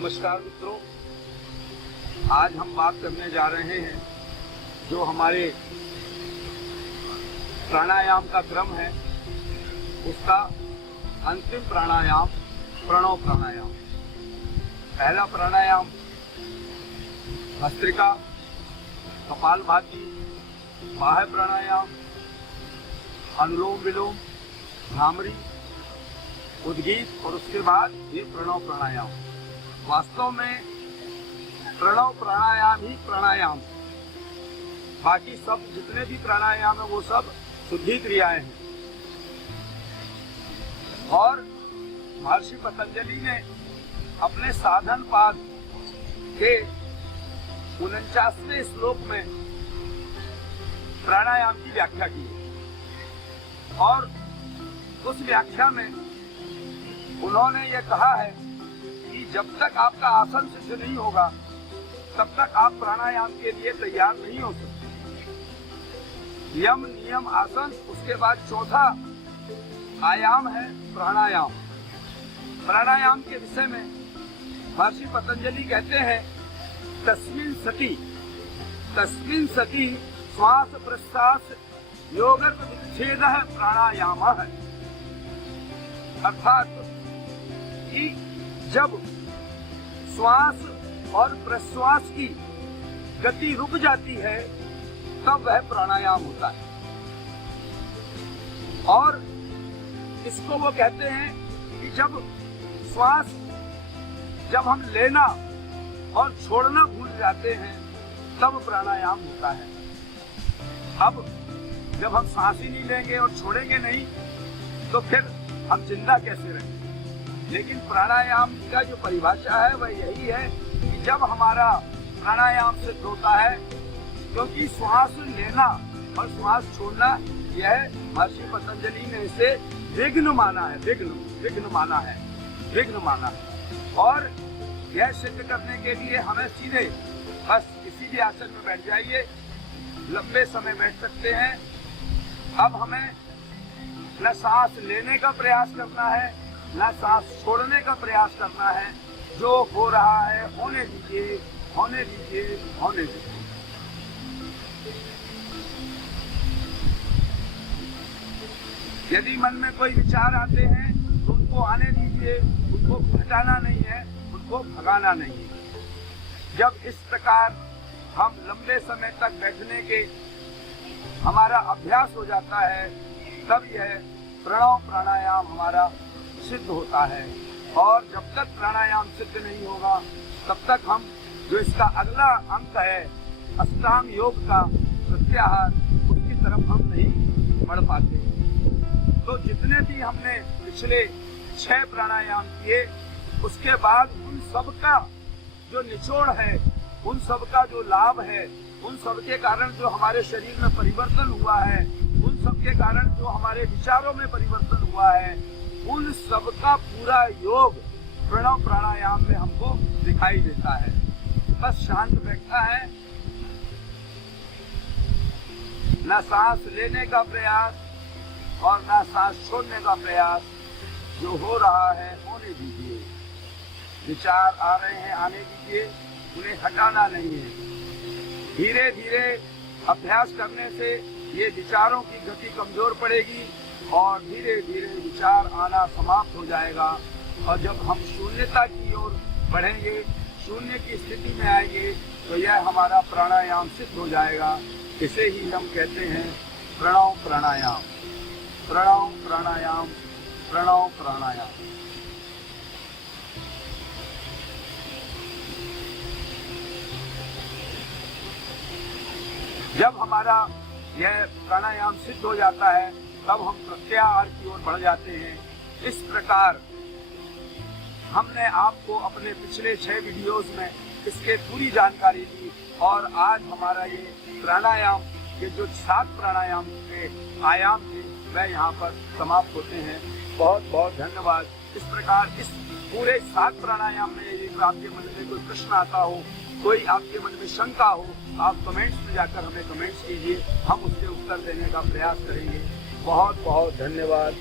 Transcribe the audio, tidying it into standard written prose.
नमस्कार मित्रों, आज हम बात करने जा रहे हैं जो हमारे प्राणायाम का क्रम है उसका अंतिम प्राणायाम प्रणव प्राणायाम। पहला प्राणायाम भस्त्रिका, कपालभाति, बाह्य प्राणायाम, अनुलोम विलोम, भ्रामरी, उद्गीत और उसके बाद ये प्रणव प्राणायाम। वास्तव में प्रणव प्राणायाम ही प्राणायाम, बाकी सब जितने भी प्राणायाम है वो सब शुद्धि क्रियाएं हैं। और महर्षि पतंजलि ने अपने साधन पाद के 49वें श्लोक में प्राणायाम की व्याख्या की और उस व्याख्या में उन्होंने ये कहा है कि जब तक आपका आसन सिद्ध नहीं होगा तब तक आप प्राणायाम के लिए तैयार नहीं हो सकते। यम नियम आसन, उसके बाद चौथा आयाम है प्राणायाम। प्राणायाम के विषय में महर्षि पतंजलि कहते हैं तस्मिन् सति श्वास प्रश्वास योगर्थ विच्छेदः प्राणायामः। अर्थात कि जब श्वास और प्रश्वास की गति रुक जाती है तब वह प्राणायाम होता है। और इसको वो कहते हैं कि जब हम लेना और छोड़ना भूल जाते हैं तब प्राणायाम होता है। अब जब हम सांस ही नहीं लेंगे और छोड़ेंगे नहीं तो फिर हम जिंदा कैसे रहेंगे। लेकिन प्राणायाम का जो परिभाषा है वह यही है कि जब हमारा प्राणायाम सिद्ध होता है, क्योंकि श्वास लेना और श्वास छोड़ना यह महर्षि पतंजलि ने इसे विघ्न माना है। और यह सिद्ध करने के लिए हमें सीधे बस किसी भी आसन में बैठ जाइए, लंबे समय बैठ सकते हैं। अब हमें न सांस लेने का प्रयास करना है न सांस छोड़ने का प्रयास करना है। जो हो रहा है होने दीजिए। यदि मन में कोई विचार आते हैं तो उनको आने दीजिए, उनको हटाना नहीं है, उनको भगाना नहीं है। जब इस प्रकार हम लंबे समय तक बैठने के हमारा अभ्यास हो जाता है तब यह प्रणव प्राणायाम हमारा सिद्ध होता है। और जब तक प्राणायाम सिद्ध नहीं होगा तब तक हम जो इसका अगला अंक है अष्टांग योग का प्रत्याहार, उसकी तरफ हम नहीं बढ़ पाते। तो जितने भी हमने पिछले 6 प्राणायाम किए उसके बाद उन सब का जो निचोड़ है, उन सब का जो लाभ है, उन सब के कारण जो हमारे शरीर में परिवर्तन हुआ है, उन सब के कारण जो हमारे विचारों में परिवर्तन हुआ है, उन सब का पूरा योग प्रणव प्राणायाम में हमको दिखाई देता है। बस शांत बैठा है, न सांस लेने का प्रयास और न सांस छोड़ने का प्रयास। जो हो रहा है होने दीजिए। विचार आ रहे हैं आने दीजिए, उन्हें हटाना नहीं है। धीरे धीरे अभ्यास करने से ये विचारों की गति कमजोर पड़ेगी और धीरे धीरे विचार आना समाप्त हो जाएगा। और जब हम शून्यता की ओर बढ़ेंगे, शून्य की स्थिति में आएंगे तो यह हमारा प्राणायाम सिद्ध हो जाएगा। इसे ही हम कहते हैं प्रणव प्राणायाम। जब हमारा यह प्राणायाम सिद्ध हो जाता है तब हम प्रत्याहार की ओर बढ़ जाते हैं। इस प्रकार हमने आपको अपने पिछले 6 वीडियोस में इसके पूरी जानकारी दी और आज हमारा ये प्राणायाम के जो 7 प्राणायाम के आयाम थे वह यहाँ पर समाप्त होते हैं। बहुत बहुत धन्यवाद। इस प्रकार इस पूरे 7 प्राणायाम में यदि आपके मन में कोई प्रश्न आता हो, कोई आपके मन में शंका हो, आप कमेंट्स में जाकर हमें कमेंट्स कीजिए, हम उसके उत्तर देने का प्रयास करेंगे। बहुत बहुत धन्यवाद।